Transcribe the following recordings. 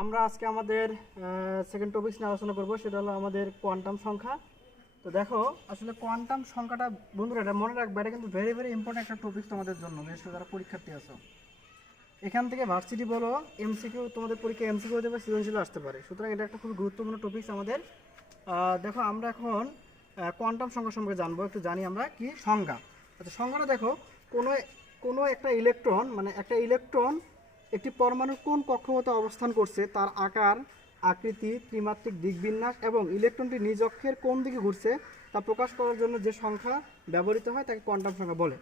আমরা আজকে আমাদের সেকেন্ড টপিক নিয়ে আলোচনা করব, সেটা হলো আমাদের কোয়ান্টাম সংখ্যা। তো দেখো, আসলে কোয়ান্টাম সংখ্যাটা বন্ধুরা এটা মনে রাখবে, এটা কিন্তু ভেরি ভেরি ইম্পর্টেন্ট একটা টপিক তোমাদের জন্য, বিশেষ করে যারা পরীক্ষার্থী আছো। এখান থেকে ভার্সিটি বলো, এমসিকিউ তোমাদের পরীক্ষা এমসিকিউ হতে পারে, সৃজনশীল আসতে পারে। সুতরাং এটা একটা খুব গুরুত্বপূর্ণ টপিক আমাদের। দেখো, আমরা এখন কোয়ান্টাম সংখ্যা সম্পর্কে জানবো। একটু জানি আমরা কি সংজ্ঞা। আচ্ছা, সংজ্ঞাটা দেখো, কোনো কোনো একটা ইলেকট্রন, মানে একটা ইলেকট্রন একটি পরমাণুর কোন কক্ষপথে অবস্থান করছে, তার আকার, আকৃতি, ত্রিমাত্রিক দিকবিন্যাস এবং ইলেকট্রনটি নিজ অক্ষের কোন দিকে ঘুরছে তা প্রকাশ করার জন্য যে সংখ্যা ব্যবহৃত হয় তাকে কোয়ান্টাম সংখ্যা বলে।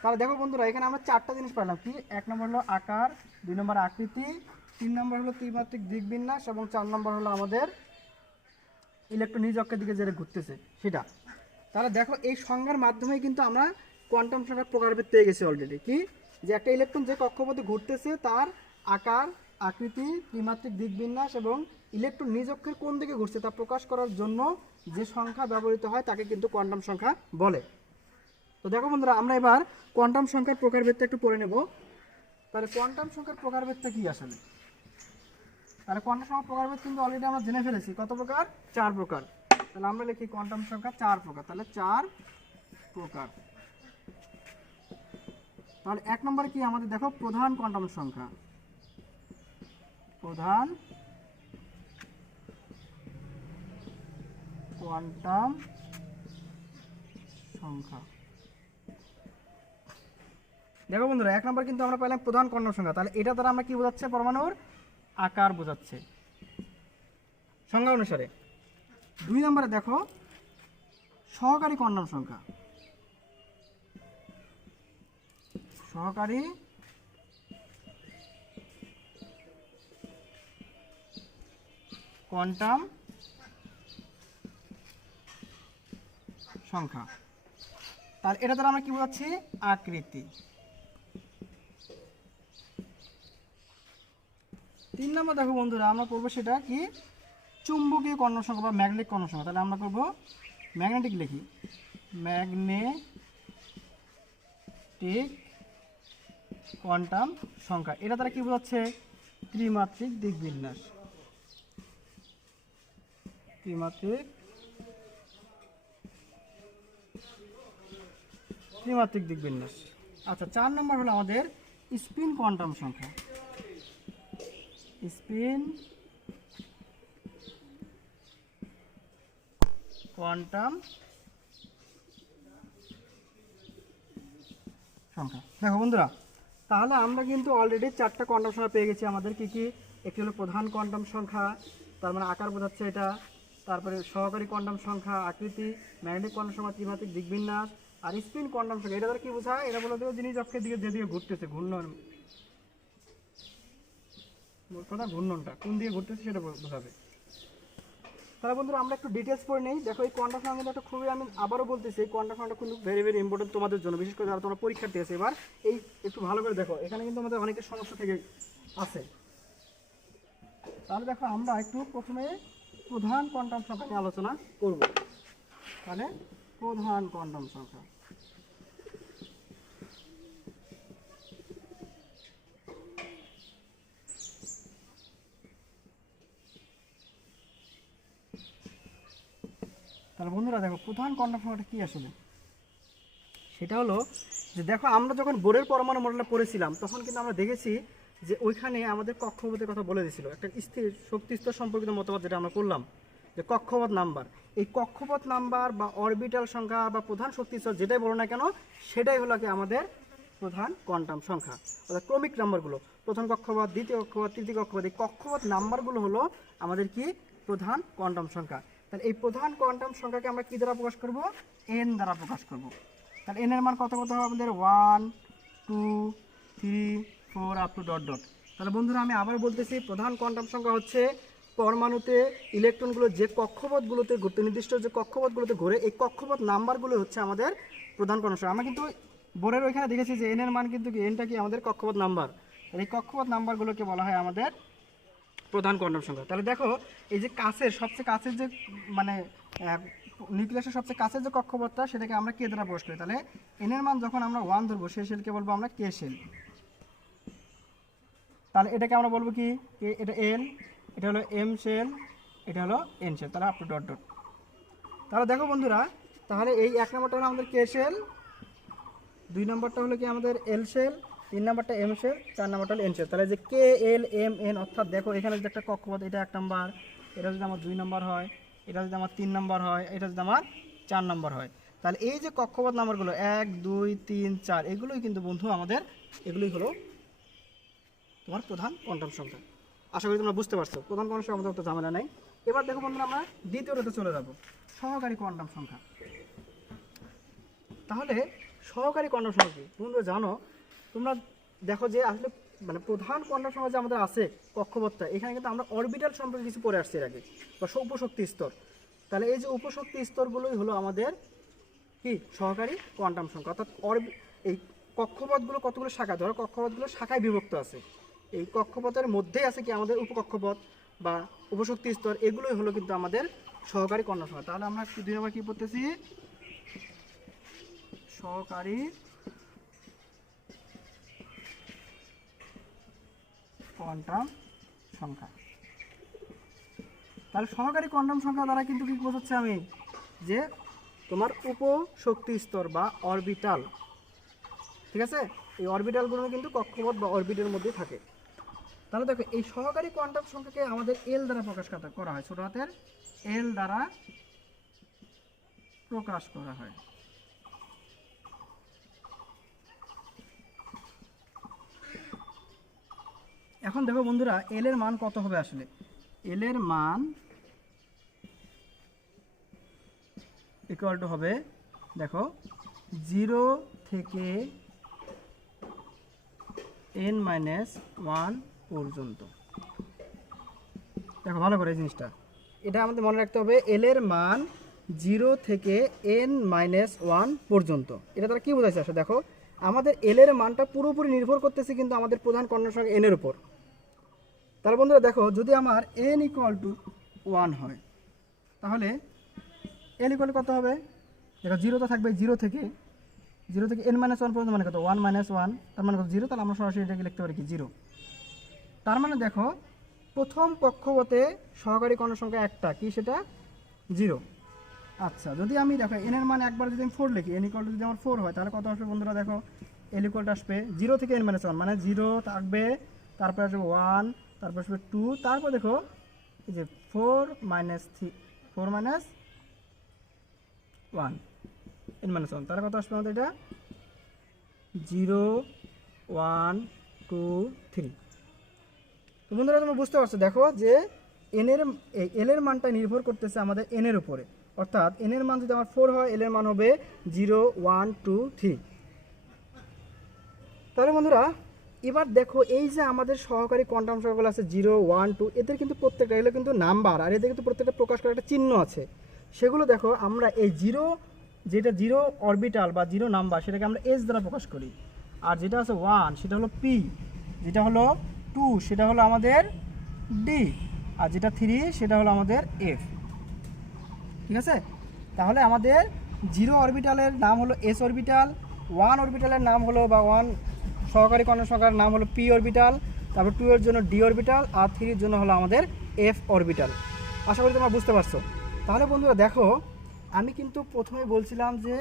তাহলে দেখো বন্ধুরা, এখানে আমরা চারটা জিনিস পেলাম। কি? এক নম্বর হলো আকার, দুই নম্বর আকৃতি, তিন নম্বর হলো ত্রিমাত্রিক দিকবিন্যাস এবং চার নম্বর হলো আমাদের ইলেকট্রন নিজ অক্ষের দিকে যেটা ঘুরতেছে সেটা। তাহলে দেখো, এই সংজ্ঞার মাধ্যমেই কিন্তু আমরা কোয়ান্টাম সংখ্যার প্রকারভেদ পেয়ে গেছি অলরেডি। কি? যে একটা ইলেকট্রন যে কক্ষপথে ঘুরতেছে তার আকার, আকৃতি, ত্রিমাত্রিক দিকবিন্যাস এবং ইলেকট্রন নিজ অক্ষের কোন দিকে ঘুরছে তা প্রকাশ করার জন্য যে সংখ্যা ব্যবহৃত হয় তাকে কিন্তু কোয়ান্টাম সংখ্যা বলে। তো দেখো বন্ধুরা, আমরা এবার কোয়ান্টাম সংখ্যার প্রকারভেদটা একটু পড়ে নেব। তাহলে কোয়ান্টাম সংখ্যার প্রকারভেদটা কি আসলে? তাহলে কোয়ান্টাম সংখ্যার প্রকারভেদ কিন্তু অলরেডি আমরা জেনে ফেলেছি। কত প্রকার? 4 প্রকার। তাহলে আমরা লিখি কোয়ান্টাম সংখ্যা 4 প্রকার। তাহলে 4 প্রকার। তাহলে এক নম্বরে কি আমাদের দেখো, প্রধান কোয়ান্টাম সংখ্যা। প্রধান কোয়ান্টাম সংখ্যা। দেখো বন্ধুরা, এক নম্বর কিন্তু আমরা পেলাম প্রধান কোয়ান্টাম সংখ্যা। তাহলে এটা দ্বারা আমরা কি বোঝাচ্ছে? পরমাণুর আকার বোঝাচ্ছে সংজ্ঞা অনুসারে। দুই নম্বরে দেখো, সহকারী কোয়ান্টাম সংখ্যা। সহকারী কোয়ান্টাম সংখ্যা। তাহলে এটা দ্বারা আমরা কি বোঝাচ্ছি? আকৃতি। তিন নম্বর দেখো বন্ধুরা, আমরা করবো সেটা কি? চুম্বকীয় কোয়ান্টাম সংখ্যা বা ম্যাগনেটিক কোয়ান্টাম সংখ্যা। তাহলে আমরা করবো ম্যাগনেটিক, লিখি ম্যাগনেটিক কোয়ান্টাম সংখ্যা। এটা দ্বারা কি বোঝাচ্ছে? ত্রিমাত্রিক দিকবিন্যাস। ত্রিমাত্রিক দিকবিন্যাস। আচ্ছা, 4 নম্বর হলো আমাদের স্পিন কোয়ান্টাম সংখ্যা। স্পিন কোয়ান্টাম সংখ্যা। দেখো বন্ধুরা, তাহলে আমরা কিন্তু অলরেডি 4টা কোয়ান্টাম সংখ্যা পেয়ে গেছি। আমাদের কি কি? একটি হলো প্রধান কোয়ান্টাম সংখ্যা, তার মানে আকার বোঝাচ্ছে এটা। তারপরে সহকারী কোয়ান্টাম সংখ্যা, আকৃতি, ম্যাগনেটিক কোয়ান্টাম সংখ্যা, ত্রিমাত্রিক দিকবিন্যাস, আর স্পিন কোয়ান্টাম সংখ্যা। এটা দ্বারা কি বোঝায়? এটা বলতে জিনিস অক্ষের দিকে যেদিকে ঘুরতেছে, ঘূর্ণন, কথা ঘূর্ণনটা কোন দিকে ঘুরতেছে সেটা বোঝাবে। তাহলে বন্ধুরা, আমরা একটু ডিটেলস পড়ে নেই। দেখো, এই কোয়ান্টাম সংখ্যা কিন্তু একটা খুবই, আমি আবারও বলতেছি, এই কোয়ান্টাম সংখ্যাটা কিন্তু ভেরি ভেরি ইম্পর্টেন্ট তোমাদের জন্য, বিশেষ করে যারা তোমরা পরীক্ষার্থী আছে। এবার এই একটু ভালো করে দেখো, এখানে কিন্তু আমাদের অনেকের সমস্যা থেকে আছে। তাহলে দেখো, আমরা একটু প্রথমে প্রধান কোয়ান্টাম সংখ্যা নিয়ে আলোচনা করব। তাহলে প্রধান কোয়ান্টাম সংখ্যা। তাহলে বন্ধুরা দেখো, প্রধান কোয়ান্টাম সংখ্যাটা কি আসলে? সেটা হলো যে দেখো, আমরা যখন বোরের পরমাণু মডেলটা পড়েছিলাম তখন কিন্তু আমরা দেখেছি যে ওইখানে আমাদের কক্ষপথের কথা বলে দিয়েছিল, একটা স্থির শক্তি স্তর সম্পর্কিত মতবাদ যেটা আমরা করলাম, যে কক্ষপথ নাম্বার। এই কক্ষপথ নাম্বার বা অরবিটাল সংখ্যা বা প্রধান শক্তি স্তর যেটাই বলো না কেন, সেটাই হলো কি আমাদের প্রধান কোয়ান্টাম সংখ্যা, অর্থাৎ ক্রমিক নাম্বারগুলো। প্রথম কক্ষপথ, দ্বিতীয় কক্ষপথ, তৃতীয় কক্ষপথ, এই কক্ষপথ নাম্বারগুলো হলো আমাদের কি? প্রধান কোয়ান্টাম সংখ্যা। তাহলে এই প্রধান কোয়ান্টাম সংখ্যাকে আমরা কি দ্বারা প্রকাশ করব? এন দ্বারা প্রকাশ করব। তাহলে এন এর মান কত কত হবে আমাদের? 1 2 3 4 আপ টু ডট ডট। তাহলে বন্ধুরা, আমি আবার বলতেছি, প্রধান কোয়ান্টাম সংখ্যা হচ্ছে পরমাণুতে ইলেকট্রনগুলো যে কক্ষপথগুলোতে ঘুরতে, নির্দিষ্ট যে কক্ষপথগুলোতে ঘুরে, এই কক্ষপথ নাম্বারগুলো হচ্ছে আমাদের প্রধান কোয়ান্টাম সংখ্যা। আমরা কিন্তু বোর্ডের ওইখানে দেখেছি যে এন এর মান কিন্তু কি, এনটা কি আমাদের কক্ষপথ নাম্বার। এই কক্ষপথ নাম্বারগুলোকে বলা হয় আমাদের প্রধান কোয়ান্টাম সংখ্যা। তাহলে দেখো, এই যে কাছের, সবচেয়ে কাছের যে, মানে নিউক্লিয়াসের সবচেয়ে কাছের যে কক্ষপথটা, সেটাকে আমরা কে দ্বারা প্রকাশ করি। তাহলে এন এর মান যখন আমরা 1 ধরবো, সেই শেলকে বলবো আমরা কে শেল। তাহলে এটাকে আমরা বলবো কি? এটা এন, এটা হলো এম শেল, এটা হলো এন শেল, তাহলে আপ টু ডট ডট। তাহলে দেখো বন্ধুরা, তাহলে এই 1 নম্বরটা হলো আমাদের কে শেল, 2 নম্বরটা হলো কি আমাদের এল শেল, 3 নম্বরটা এম শেল, 4 নম্বরটা হলো এন শেল। তাহলে যে কে এল এম এন, অর্থাৎ দেখো এখানে যদি একটা কক্ষপথ, এটা 1 নম্বর, এটা যদি আমার 2 নম্বর হয়, এটা যদি আমার 3 নম্বর হয়, এটা যদি আমার 4 নম্বর হয়, তাহলে এই যে কক্ষপথ নাম্বারগুলো 1 2 3 4 এগুলোই কিন্তু বন্ধু আমাদের, এগুলোই হলো তোমার প্রধান কোয়ান্টাম সংখ্যা। আশা করি তোমরা বুঝতে পারছো, প্রধান কোয়ান্টাম সংখ্যা আমাদের তো ঝামেলা নাই। এবার দেখো বন্ধুরা, আমরা দ্বিতীয়টাতে চলে যাব, সহকারী কোয়ান্টাম সংখ্যা। তাহলে সহকারী কোয়ান্টাম সংখ্যা কি তোমরা জানো? তোমরা দেখো যে আসলে মানে প্রধান কোয়ান্টাম সংখ্যা যে আমাদের আছে কক্ষপথটা, এখানে কিন্তু আমরা অরবিটাল সম্পর্কে কিছু পড়ে আসছি এর আগে, বা উপশক্তি স্তর। তাহলে এই যে উপশক্তি স্তরগুলোই হলো আমাদের কি সহকারী কোয়ান্টাম সংখ্যা। অর্থাৎ এই কক্ষপথগুলো কতগুলো শাখা, ধরো কক্ষপথগুলো শাখায় বিভক্ত আছে, এই কক্ষপথের মধ্যেই আছে কি আমাদের উপকক্ষপথ বা উপশক্তি স্তর, এগুলোই হলো কিন্তু আমাদের সহকারী কোয়ান্টাম সংখ্যা। তাহলে আমরা 2 নম্বর কি পড়তেছি, সহকারী কোয়ান্টাম সংখ্যা। তাহলে সহকারী কোয়ান্টাম সংখ্যা দ্বারা কিন্তু কি বোঝাচ্ছে আমি, যে তোমার উপশক্তি স্তর বা অরবিটাল, ঠিক আছে, এই অরবিটালগুলো কিন্তু কক্ষপথ বা অরবিটের মধ্যে থাকে। তাহলে দেখো এই সহকারী কোয়ান্টাম সংখ্যাকে আমাদের এল দ্বারা প্রকাশ করা হয়, ছোট হাতের এল দ্বারা প্রকাশ করা হয়। এখন দেখো বন্ধুরা, এল এর মান কত হবে আসলে, এল এর মান ইকুয়াল টু হবে, দেখো 0 থেকে n-1 পর্যন্ত। দেখো ভালো করে এই জিনিসটা, এটা আমাদের মনে রাখতে হবে, এল এর মান 0 থেকে n-1 পর্যন্ত। এটা তারা কি বোঝাচ্ছে আসলে, দেখো আমাদের এল এর মানটা পুরোপুরি নির্ভর করতেছে কিন্তু আমাদের প্রধান কোয়ান্টাম সংখ্যা n এর উপর। তাহলে বন্ধুরা দেখো, যদি আমার n ইকুয়াল টু 1 হয়, তাহলে n ইকুয়াল কত হবে, দেখো 0 তো থাকবে, 0 থেকে n-1 পর্যন্ত মানে কত, 1 - 1, তার মানে কত 0, তাহলে আমরা সরাসরি এটাকে লিখতে পারি কি 0। তার মানে দেখো প্রথম কক্ষপথে সহকারী কোয়ান্টাম সংখ্যা একটা, কি সেটা 0। আচ্ছা, যদি আমি দেখো n এর মান একবার যদি আমি 4 লিখি, n ইকুয়াল টু যদি আমার 4 হয়, তাহলে কত আসবে বন্ধুরা, দেখো l ইকুয়াল টু আসবে 0 থেকে n-1 মানে 0 থাকবে, তারপরে আসবে 1, তারপর আসবে 2, তারপর দেখো এই যে 4 - 1 n-1, তাহলে কত আসবে আমাদের, এটা 0 1 2 3। তো বন্ধুরা তোমরা বুঝতে পারছো, দেখো যে এল এর মানটা নির্ভর করতেছে আমাদের n এর উপরে, অর্থাৎ n এর মান যদি আমার 4 হয়, এল এর মান হবে 0 1 2 3। তাহলে বন্ধুরা এবার দেখো, এই যে আমাদের সহকারী কোয়ান্টাম সংখ্যাগুলো আছে 0 1 2, এদের কিন্তু প্রত্যেকটা, এগুলো কিন্তু নাম্বার, আর এদের কিন্তু প্রত্যেকটা প্রকাশ করার একটা চিহ্ন আছে। সেগুলো দেখো আমরা এই 0, যেটা 0 অরবিটাল বা 0 নাম্বার, সেটাকে আমরা এস দ্বারা প্রকাশ করি, আর যেটা আছে 1 সেটা হলো পি, যেটা হলো 2 সেটা হলো আমাদের ডি, আর যেটা 3 সেটা হলো আমাদের এফ। ঠিক আছে, তাহলে আমাদের 0 অরবিটালের নাম হলো এস অরবিটাল, 1 অরবিটালের নাম হলো বা 1 সহকারী কোয়ান্টাম সংখ্যার নাম হলো পি অরবিটাল, তারপর 2 এর জন্য ডি অরবিটাল, আর 3 এর জন্য হলো আমাদের এফ অরবিটাল। আশা করি তোমরা বুঝতে পারছো। তাহলে বন্ধুরা দেখো, আমি কিন্তু প্রথমেই বলছিলাম যে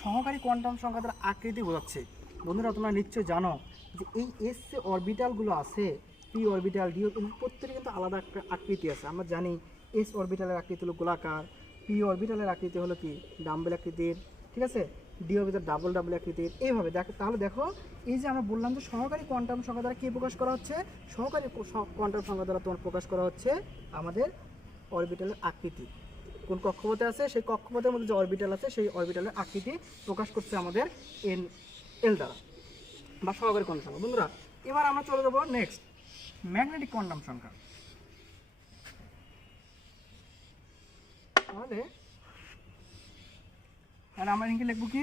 সহকারী কোয়ান্টাম সংখ্যা দ্বারা আকৃতি বোঝাচ্ছে। বন্ধুরা তোমরা নিশ্চয়ই জানো যে এই এস যে অরবিটালগুলো আছে, পি অরবিটাল, ডি অরবিটাল, প্রত্যেকটা কিন্তু আলাদা একটা আকৃতি আছে। আমরা জানি এস অরবিটালের আকৃতি হলো গোলাকার, পি অরবিটালের আকৃতি হলো কি ডাম্বেল আকৃতির, ঠিক আছে, ডি অরবিটাল ডাবল আকৃতির, এইভাবে দেখো। তাহলে দেখো, এই যে আমরা বললাম যে সহকারী কোয়ান্টাম সংখ্যা দ্বারা কী প্রকাশ করা হচ্ছে, সহকারী কোয়ান্টাম সংখ্যা দ্বারা তোমার প্রকাশ করা হচ্ছে আমাদের অরবিটালের আকৃতি, কোন কক্ষপথে আছে সেই কক্ষপথের মধ্যে যে অরবিটাল আছে সেই অরবিটালের আকৃতি প্রকাশ করছে আমাদের এল দ্বারা বা সহকারী কোয়ান্টাম সংখ্যা। বন্ধুরা এবার আমরা চলে যাবো নেক্সট, ম্যাগনেটিক কোয়ান্টাম সংখ্যা। তাহলে আমরা এখানে লিখবো কি,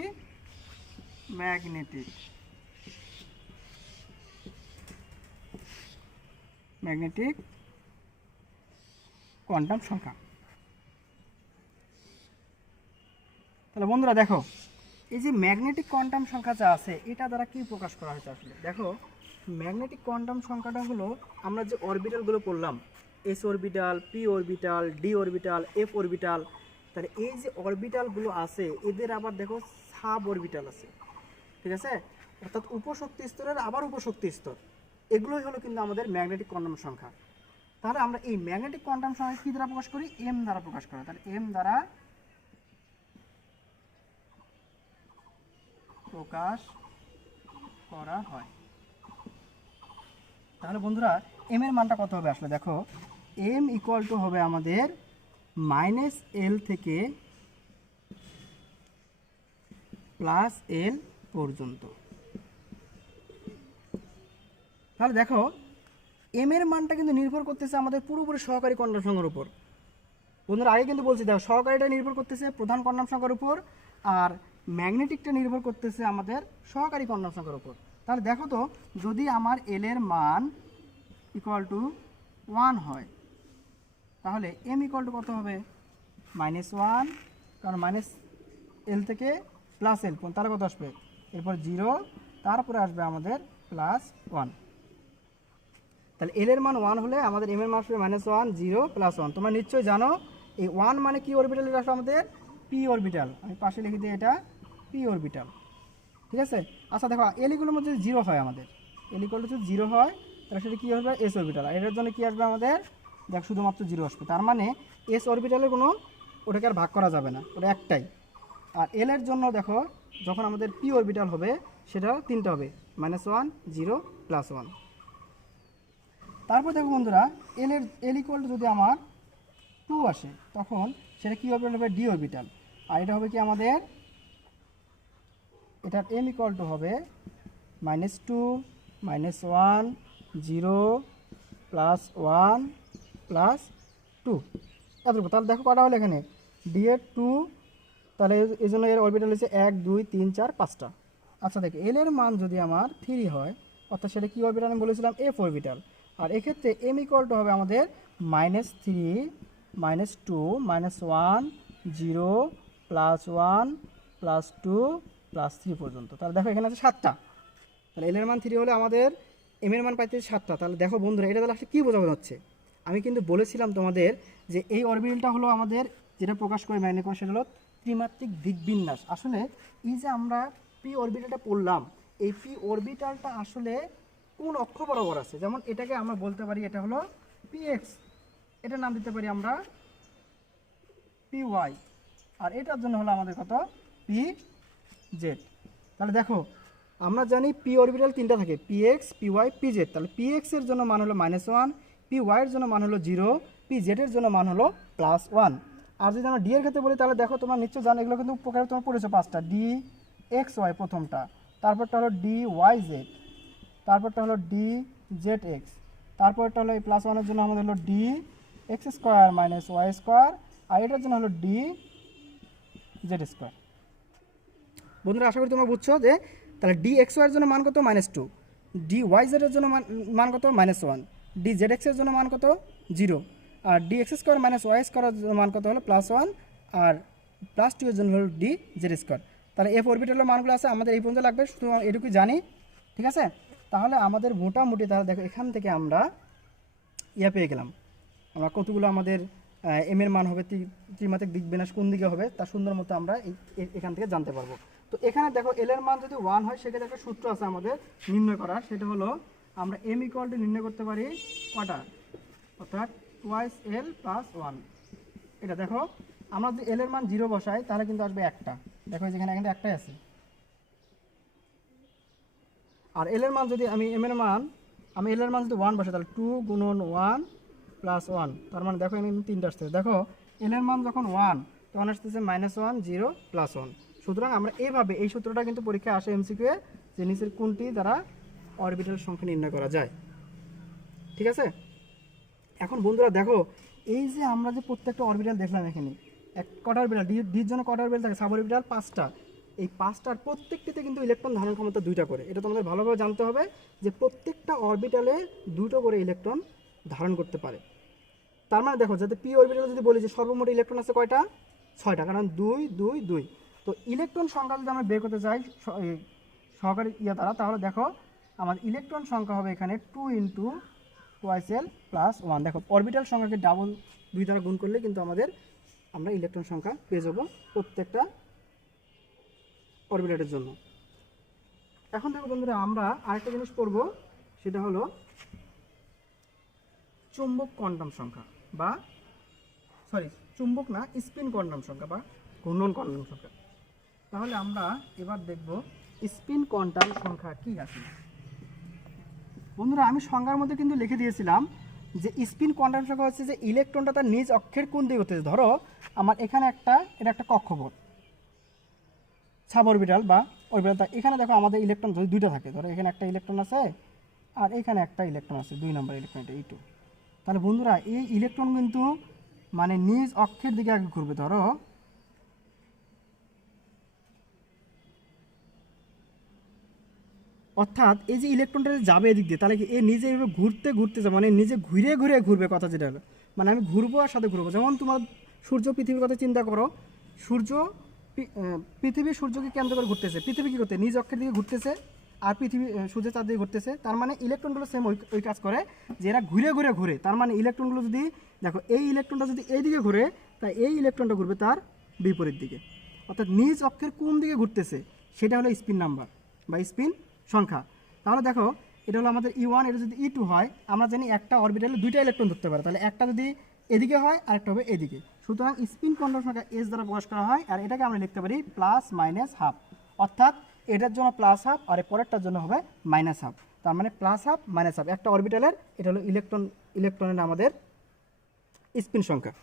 ম্যাগনেটিক কোয়ান্টাম সংখ্যা। তাহলে বন্ধুরা দেখো, এই যে ম্যাগনেটিক কোয়ান্টাম সংখ্যা যা আছে, এটা দ্বারা কি প্রকাশ করা হয়েছে আসলে, দেখো ম্যাগনেটিক কোয়ান্টাম সংখ্যাটা হলো, আমরা যে অরবিটালগুলো পড়লাম, S orbital, P orbital, D orbital, F orbital. তাহলে এই যে অরবিটালগুলো আছে এদের আবার দেখো সাব অরবিটাল আছে, ঠিক আছে, অর্থাৎ উপশক্তি স্তরের আবার উপশক্তি স্তর। এগুলোই হলো কিন্তু আমাদের ম্যাগনেটিক কোয়ান্টাম সংখ্যা। তাহলে আমরা এই ম্যাগনেটিক কোয়ান্টাম সংখ্যা কী দ্বারা প্রকাশ করি? এম দ্বারা প্রকাশ করা। তাহলে এম দ্বারা প্রকাশ করা হয়। তাহলে বন্ধুরা এম এর মানটা কত হবে? আসলে দেখো এম ইকুয়াল টু হবে আমাদের -L থেকে +L পর্যন্ত। তাহলে দেখো এম এর মানটা কিন্তু নির্ভর করতেছে আমাদের পুরোপুরি সহকারী কোয়ান্টাম সংখ্যার উপর। বন্ধুরা আগে কিন্তু বলছি দেখো সহকারীটা নির্ভর করতেছে প্রধান কোয়ান্টাম সংখ্যার উপর, আর ম্যাগনেটিকটা নির্ভর করতেছে আমাদের সহকারী কোয়ান্টাম সংখ্যার উপর। তাহলে দেখো তো যদি আমার এল এর মান ইকুয়াল টু 1 হয় তাহলে এম ইকুয়াল টু কত হবে? -1, কারণ -L থেকে +L, তাহলে কত আসবে? এরপর 0, তারপরে আসবে আমাদের +1। তাহলে এল এর মান 1 হলে আমাদের এম এর মান আসবে -1, 0, +1। তোমরা নিশ্চয়ই জানো এই 1 মানে কি অরবিটাল? এটা আসলে আমাদের পি অরবিটাল। আমি পাশে লিখে দিই এটা পি অরবিটাল, ঠিক আছে। আচ্ছা দেখো এল ইকুয়ালের মধ্যে 0 হয়, আমাদের এল ইকুয়াল টু 0 হয়, তাহলে সেটা কী হবে? S orbital. আর এটার জন্য কী আসবে আমাদের? দেখ শুধুমাত্র 0 আসবে। তার মানে এস অরবিটালের কোনো ওটাকে আর ভাগ করা যাবে না, ওটা একটাই। আর এল এর জন্য দেখো যখন আমাদের পি অরবিটাল হবে সেটা 3টা হবে, -1, 0, +1। তারপর দেখো বন্ধুরা এল ইকুয়াল টু যদি আমার 2 আসে তখন সেটা কী অরবিটাল হবে? D orbital. আর এটা হবে কি আমাদের, এটার এম ইকুয়াল টু হবে -2, -1, 0, +1, +2 এতটুকু। তাহলে দেখো কটা হলো এখানে? ডি এর 2, তাহলে এই জন্য এর অরবিটাল হচ্ছে 1, 2, 3, 4, 5টা। আচ্ছা দেখো এল এর মান যদি আমার 3 হয় অর্থাৎ সেটা কী অরবিটাল? আমি বলেছিলাম এফ অরবিটাল। আর এক্ষেত্রে এম ইকুয়াল টু হবে আমাদের -3, -2, -1, 0, +1, +2, +3 পর্যন্ত। তাহলে দেখো এখানে আছে 7টা। তাহলে এল এর মান 3 হলে আমাদের এম এর মান পাইতে 7টা। তাহলে দেখো বন্ধুরা এটা তাহলে আসলে কী বোঝানো হচ্ছে? আমি কিন্তু বলেছিলাম তোমাদের যে এই অরবিটালটা হলো আমাদের যেটা প্রকাশ করে ম্যাগনেটিক কোয়ান্টাম, সেটা হলো ত্রিমাত্রিক দিকবিন্যাস। আসলে এই যে আমরা পি অরবিটালটা পড়লাম, এই পি অরবিটালটা আসলে কোন অক্ষ বরাবর আছে? যেমন এটাকে আমরা বলতে পারি এটা হলো পি এক্স, এটার নাম দিতে পারি আমরা পি ওয়াই, আর এটার জন্য হলো আমাদের কত? P Z. তাহলে দেখো আমরা জানি পি অরবিটাল 3টা থাকে, P X, P Y, P Z. তাহলে পি এক্সের জন্য মান হলো -1, পি ওয়াইয়ের জন্য মান হলো 0, পি জেডের জন্য মান হলো +1। আর যদি আমরা ডি এর ক্ষেত্রে বলি তাহলে দেখো তোমরা নিশ্চয় জানো এগুলো কিন্তু প্রকার তোমরা পড়েছো 5টা। ডি এক্স ওয়াই প্রথমটা, তারপরটা হলো ডি ওয়াই জেড, তারপরটা হলো ডি জেড এক্স, তারপরটা হলো এই +1-এর জন্য আমাদের হলো D X square - Y square, আর এটার জন্য হলো ডি জেড স্কোয়ার। বন্ধুরা আশা করি তোমরা বুঝছো যে তাহলে ডি এক্স ওয়াইয়ের জন্য মান কত? -2, ডি ওয়াই জেডের জন্য মান কত? -1, ডি জেড এক্সের জন্য মান কত? 0, আর ডি এক্স স্কোয়ার - ওয়াই স্কোয়ারের মান কত হলো? +1, আর +2 এর জন্য হলো ডি জেড স্কোয়ার। তাহলে এফ অরবিটালের মানগুলো আছে আমাদের এই পর্যন্ত লাগবে, শুধু এটুকুই জানি, ঠিক আছে। তাহলে আমাদের মোটামুটি তাহলে দেখো এখান থেকে আমরা পেয়ে গেলাম, আমরা কতগুলো আমাদের এম এর মান হবে, ত্রিমাত্রিক দিকবিন্যাস কোন দিকে হবে তা সুন্দর মতো আমরা এখান থেকে জানতে পারবো। তো এখানে দেখো এল এর মান যদি 1 হয় সেক্ষেত্রে একটা সূত্র আছে আমাদের নির্ণয় করার, সেটা হলো আমরা এম ইকুয়াল টু নির্ণয় করতে পারি কটা? অর্থাৎ টুয়াইস এল +1। এটা দেখো আমরা যদি এল এর মান 0 বসাই তাহলে কিন্তু আসবে একটা, দেখো যেখানে কিন্তু একটাই আছে। আর এল এর মান যদি আমি এল এর মান যদি 1 বসাই তাহলে 2 × 1 + 1, তার মানে দেখো এখানে 3টা আসছে। দেখো এল এর মান যখন 1 তখন আসতেছে -1, 0, +1। সুতরাং আমরা এইভাবে এই সূত্রটা কিন্তু পরীক্ষায় আসে এমসিকিউ এ, যে নিচের কোনটি দ্বারা অরবিটাল সংখ্যা নির্ণয় করা যায়, ঠিক আছে। এখন বন্ধুরা দেখো এই যে আমরা যে প্রত্যেকটা অরবিটাল দেখলাম এখানে কটা অরবিটাল, ডির জন্য কটা অরবিটাল থাকে? সাব অরবিটাল 5টা। এই 5টার প্রত্যেকটিতে কিন্তু ইলেকট্রন ধারণ ক্ষমতা 2টা করে। এটা তোমাদের ভালোভাবে জানতে হবে যে প্রত্যেকটা অরবিটালে 2টো করে ইলেকট্রন ধারণ করতে পারে। তার মানে দেখো যাতে পি অরবিটালে যদি বলি যে সর্বমোট ইলেকট্রন আছে কয়টা? 6টা, কারণ 2, 2, 2। তো ইলেকট্রন সংখ্যা যদি আমরা বের করতে চাই সহকারী দ্বারা, তাহলে দেখো আমাদের ইলেকট্রন সংখ্যা হবে এখানে 2 × টোয়াইস এল প্লাস 1। দেখো অরবিটাল সংখ্যাকে ডাবল 2 দ্বারা গুণ করলে কিন্তু আমরা ইলেকট্রন সংখ্যা পেয়ে যাব প্রত্যেকটা অরবিটালের জন্য। এখন দেখো বন্ধুরা আমরা আরেকটা জিনিস পড়ব, সেটা হলো চুম্বক কোয়ান্টাম সংখ্যা বা চুম্বক না, স্পিন কোয়ান্টাম সংখ্যা বা ঘূর্ণন কোয়ান্টাম সংখ্যা। তাহলে আমরা এবার দেখব স্পিন কোয়ান্টাম সংখ্যা কি আছে। বন্ধুরা আমি সংজ্ঞার মধ্যে কিন্তু লিখে দিয়েছিলাম যে স্পিন কোয়ান্টাম সংখ্যা হচ্ছে যে ইলেকট্রনটা তার নিজ অক্ষের কোণ দিকে ঘুরতেছে। ধরো আমার এখানে এটা একটা কক্ষপথ সাব অরবিটাল বা অরবিটাল, এখানে দেখো আমাদের ইলেকট্রন যদি দুইটা থাকে, ধরো এখানে একটা ইলেকট্রন আছে আর এখানে একটা ইলেকট্রন আছে, 2 নম্বর ইলেকট্রন, এটা E2। তাহলে বন্ধুরা এই ইলেকট্রন কিন্তু মানে নিজ অক্ষের দিকে আগে ঘুরবে। ধরো অর্থাৎ এই যে ইলেকট্রনটা যাবে এদিক দিয়ে, তাহলে কি এ নিজে এভাবে ঘুরতে ঘুরতে যাবে, মানে নিজে ঘুরে ঘুরে ঘুরবে, কথা যেটা হলো মানে আমি ঘুরবো আর সাথে ঘুরবো। যেমন তোমার সূর্য পৃথিবীর কথা চিন্তা করো, পৃথিবী সূর্যকে কেন্দ্র করে ঘুরতেছে, পৃথিবী কী করতে নিজ অক্ষের দিকে ঘুরতেছে আর পৃথিবী সূর্যের চার দিকে ঘুরতেছে। তার মানে ইলেকট্রনগুলো সেম ওই কাজ করে যে এরা ঘুরে ঘুরে ঘুরে। তার মানে ইলেকট্রনগুলো যদি দেখো এই ইলেকট্রনটা যদি এই দিকে ঘুরে, তাই এই ইলেকট্রনটা ঘুরবে তার বিপরীত দিকে, অর্থাৎ নিজ অক্ষের কোন দিকে ঘুরতেছে সেটা হলো স্পিন নাম্বার বা স্পিন সংখ্যা। তাহলে দেখো এটা হলো আমাদের E1, এটা যদি E2 হয়, আমরা জানি একটা অরবিটালে 2টা ইলেকট্রন ধরতে পারে, তাহলে একটা যদি এদিকে হয় আর একটা হবে এদিকে। সুতরাং স্পিন কোয়ান্টাম সংখ্যা S দ্বারা প্রকাশ করা হয়, আর এটাকে আমরা লিখতে পারি প্লাস মাইনাস হাফ, অর্থাৎ এটার জন্য প্লাস হাফ আর পরেরটার জন্য হবে মাইনাস হাফ। তার মানে প্লাস হাফ মাইনাস হাফ একটা অরবিটালের, এটা হলো ইলেকট্রনের আমাদের স্পিন সংখ্যা।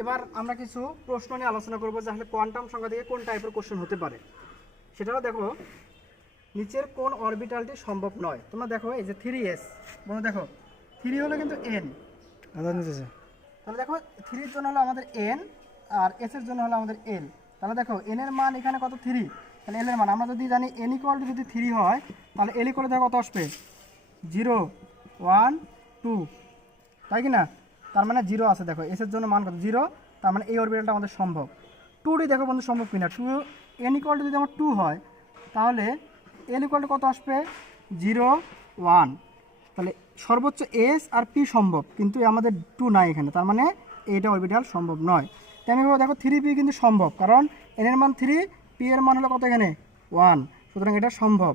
এবার আমরা কিছু প্রশ্ন নিয়ে আলোচনা করবো যে আসলে কোয়ান্টাম সংখ্যা থেকে কোন টাইপের কোশ্চেন হতে পারে। সেটাও দেখো নিচের কোন অরবিটালটি সম্ভব নয়। তোমরা দেখো এই যে 3s, বন্ধু দেখো 3 হলো কিন্তু n, তাহলে দেখো 3 এর জন্য হলো আমাদের n আর s এর জন্য হলো আমাদের l। তাহলে দেখো n এর মান এখানে কত 3, তাহলে l এর মান আমরা যদি জানি n ইকুয়াল টু যদি 3 হয়, তাহলে l ইকুয়াল টু দেখো কত আসবে 0 1 2, তাই কি না? তার মানে 0 আছে, দেখো s এর জন্য মান কত 0, তার মানে এই অরবিটালটা আমাদের সম্ভব। 2d দেখো বন্ধু সম্ভব কিনা, 2 n ইকুয়াল টু যদি আমার 2 হয়, তাহলে l ইকুয়াল টু কত আসবে 0 1, তাহলে সর্বোচ্চ s আর p সম্ভব, কিন্তু আমাদের 2 নাই এখানে, তার মানে এইটা অরবিটাল সম্ভব নয়। তেমনিভাবে দেখো 3p কিন্তু সম্ভব, কারণ n এর মান 3, p এর মান হলো কত এখানে 1, সুতরাং এটা সম্ভব।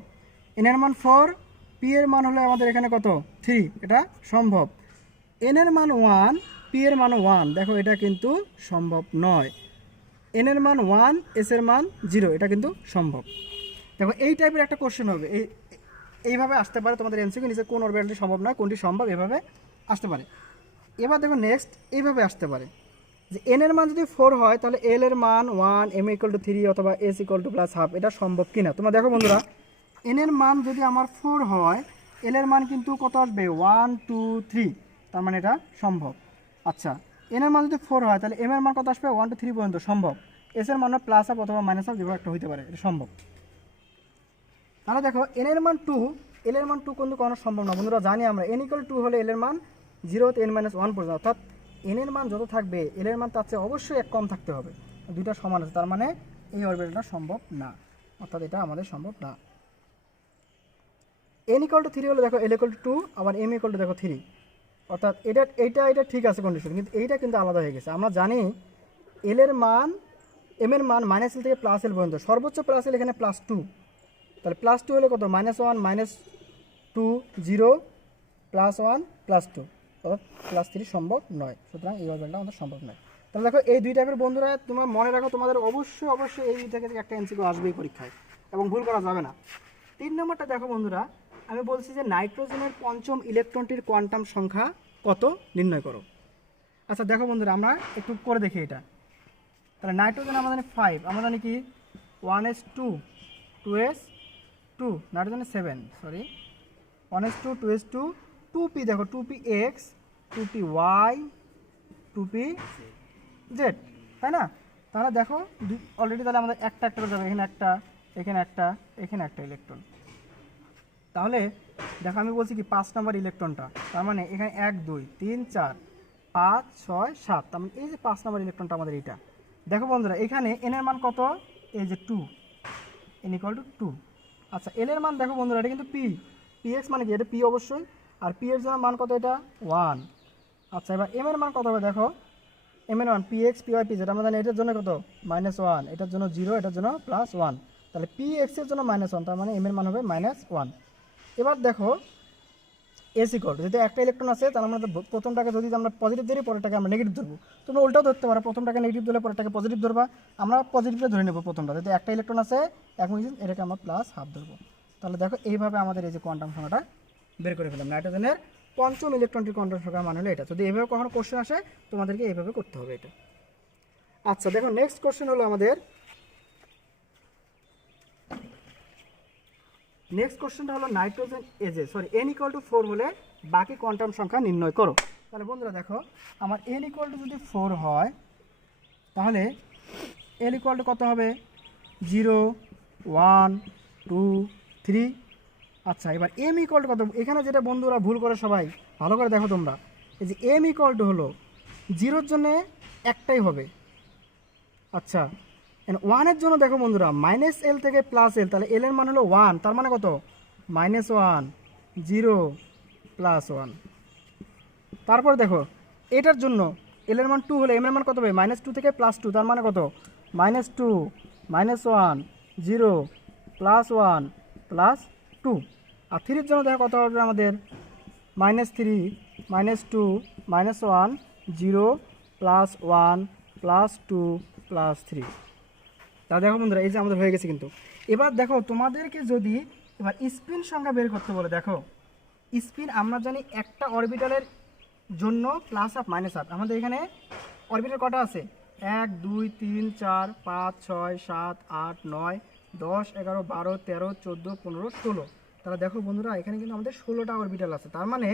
n এর মান 4, p এর মান হলো আমাদের এখানে কত 3, এটা সম্ভব। n এর মান 1, p এর মান 1, দেখো এটা কিন্তু সম্ভব নয়। n এর মান 1, s এর মান 0, এটা কিন্তু সম্ভব। দেখো এই টাইপের একটা কোশ্চেন হবে, এইভাবে আসতে পারে তোমাদের এমসিকিউ, নিচে কোন অরবিটালটি সম্ভব নয় কোনটি সম্ভব, এভাবে আসতে পারে। এবার দেখো নেক্সট এইভাবে আসতে পারে যে n এর মান যদি 4 হয়, তাহলে l এর মান 1, m ইকুয়াল টু 3 অথবা s equal to plus half, এটা সম্ভব কিনা। তোমরা দেখো বন্ধুরা n এর মান যদি আমার 4 হয়, l এর মান কিন্তু কত আসবে 1 2 3, তার মানে এটা সম্ভব। আচ্ছা n এর মান যদি 4 হয়, তাহলে m এর মান কত আসবে 1 2 3 পর্যন্ত, সম্ভব। s এর মান প্লাস হাফ অথবা মাইনাস হাফ, যেভাবে একটা হইতে পারে, এটা সম্ভব। তাহলে দেখো n এর মান 2, l এর মান 2 কিন্তু কোনো সম্ভব না। বন্ধুরা জানি আমরা n ইকুয়াল 2 হলে l এর মান 0 থেকে n - 1 পর্যন্ত, অর্থাৎ n এর মান যত থাকবে l এর মান তার চেয়ে অবশ্যই 1 কম থাকতে হবে, দুইটা সমান আছে, তার মানে এই অরবিটালটা সম্ভব না, অর্থাৎ এটা আমাদের সম্ভব না। n ইকুয়াল টু 3 হলে দেখো l ইকুয়াল টু 2, আবার m ইকুয়াল টু দেখো 3, অর্থাৎ এটা ঠিক আছে কন্ডিশন, কিন্তু এইটা কিন্তু আলাদা হয়ে গেছে। আমরা জানি l এর মান m এর মান -l থেকে +l পর্যন্ত, সর্বোচ্চ +l এখানে +2, তাহলে +2 হলে কত -1 -2 0 +1 +2, অর্থাৎ +3 সম্ভব নয়। সুতরাং এই অরবিটালটা আমাদের সম্ভব নয়। তাহলে দেখো এই দুই টাইপের বন্ধুরা তোমরা মনে রাখো, তোমাদের অবশ্যই এই থেকে একটা এমসিকিউ আসবেই পরীক্ষায় এবং ভুল করা যাবে না। 3 নম্বরটা দেখো বন্ধুরা, আমি বলছি যে নাইট্রোজেনের পঞ্চম ইলেকট্রনটির কোয়ান্টাম সংখ্যা কত নির্ণয় করো। আচ্ছা দেখো বন্ধুরা আমরা একটু করে দেখি এটা। তাহলে নাইট্রোজেন আমাদের 5, আমরা জানি কি 1s2 2s2, nitrogen 7, sorry 1s2 2s2 2p, দেখো 2px 2py 2pz, তাই না? তাহলে দেখো অলরেডি তাহলে আমাদের একটা করে যাবে, এখানে একটা এখানে একটা এখানে একটা ইলেকট্রন। তাহলে দেখো আমি বলছি কি 5 নম্বর ইলেকট্রনটা, তার মানে এখানে 1 2 3 4 5 6 7, তার মানে এই যে 5 নম্বর ইলেকট্রনটা আমাদের এইটা। দেখো বন্ধুরা এখানে n এর মান কত, এই যে 2, n ইকুয়াল টু 2। আচ্ছা l এর মান দেখো বন্ধুরা এটা কিন্তু p, পি এক্স মানে কি, এটা পি অবশ্যই, আর পি এর জন্য মান কত, এটা 1। আচ্ছা, এবার এম এর মান কত হবে দেখো, এম এর মান P X P Y P, যেটা আমরা জানি এটার জন্য কত -1, এটার জন্য 0, এটার জন্য +1, তাহলে পি এক্সের জন্য -1, তার মানে এম এর মান হবে -1। এবার দেখো এস ইকুয়াল টু, যেহেতু একটা ইলেকট্রন আছে তাহলে আমরা প্রথমটাকে যদি আমরা পজিটিভ ধরি পরেরটাকে আমরা নেগেটিভ ধরবো। তোমরা উল্টাও ধরতে পারো, প্রথমটাকে নেগেটিভ ধরলে পরেরটাকে পজিটিভ ধরবা, আমরা পজিটিভটা ধরে নেবো প্রথমটা, যেহেতু একটা ইলেকট্রন আছে এখন এটাকে আমরা +1/2 ধরবো। তাহলে দেখো এইভাবে আমাদের এই যে কোয়ান্টাম সংখ্যাটা বের করে ফেলাম। নাইট্রোজেনের পঞ্চম ইলেকট্রনটির কোয়ান্টাম সংখ্যার মান হলো এটা। যদি এইভাবে কখনো কোশ্চেন আসে তোমাদেরকে এইভাবে করতে হবে এটা। আচ্ছা দেখো নেক্সট কোশ্চেন হলো আমাদের, নেক্সট কোশ্চেনটা হলো নাইট্রোজেন n = 4 হলে বাকি কোয়ান্টাম সংখ্যা নির্ণয় করো। তাহলে বন্ধুরা দেখো আমার n = যদি 4 হয় তাহলে l = কত হবে, 0 1 2 3। আচ্ছা এবার m = কত, এখানে যেটা বন্ধুরা ভুল করে সবাই ভালো করে দেখো তোমরা, এই যে m = হলো 0-র জন্য একটাই হবে। আচ্ছা 1-এর জন্য দেখো বন্ধুরা -l থেকে +l, তাহলে l এর মান হলো 1, তার মানে কত -1 0 +1। তারপর দেখো এটার জন্য l এর মান 2 হলে m এর মান কত হবে, -2 থেকে +2, তার মানে কত -2 -1 0 +1 +2। আর 3-এর জন্য দেখো কত হবে আমাদের -3 -2 -1 0 +1 +2 +3। তা দেখো বন্ধুরা এই যে আমাদের হয়ে গেছে কিন্তু। এবার দেখো তোমাদেরকে যদি এবার স্পিন সংখ্যা বের করতে বলে, দেখো স্পিন আমরা জানি একটা অরবিটালের জন্য +1 - 1। আমাদের এখানে অরবিটাল কটা আছে, 1 2 3 4 5 6 7 8 9 10 11 12 13 14 15 16। তাহলে দেখো বন্ধুরা এখানে কিন্তু আমাদের 16টা অরবিটাল আছে, তার মানে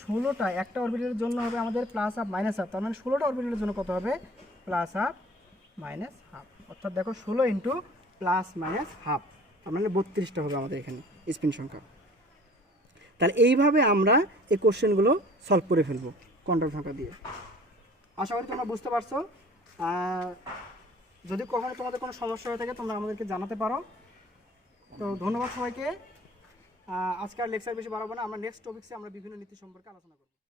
16টা একটা অরবিটালের জন্য হবে আমাদের +1 - 1, তার মানে 16টা অরবিটালের জন্য কত হবে +1 - 1/2। অর্থাৎ দেখো 16 × +-1/2, তার মানে 32টা হবে আমাদের এখানে স্পিন সংখ্যা। তাহলে এইভাবে আমরা এই কোশ্চেনগুলো সলভ করে ফেলবো কোয়ান্টাম সংখ্যা দিয়ে। আশা করি তোমরা বুঝতে পারছো। যদি কখনো তোমাদের কোনো সমস্যা হয়ে থাকে তোমরা আমাদেরকে জানাতে পারো। তো ধন্যবাদ সবাইকে। আজকে আর লেকচার বেশি বাড়াবো না, আমরা নেক্সট টপিক্সে আমরা বিভিন্ন নীতি সম্পর্কে আলোচনা করব।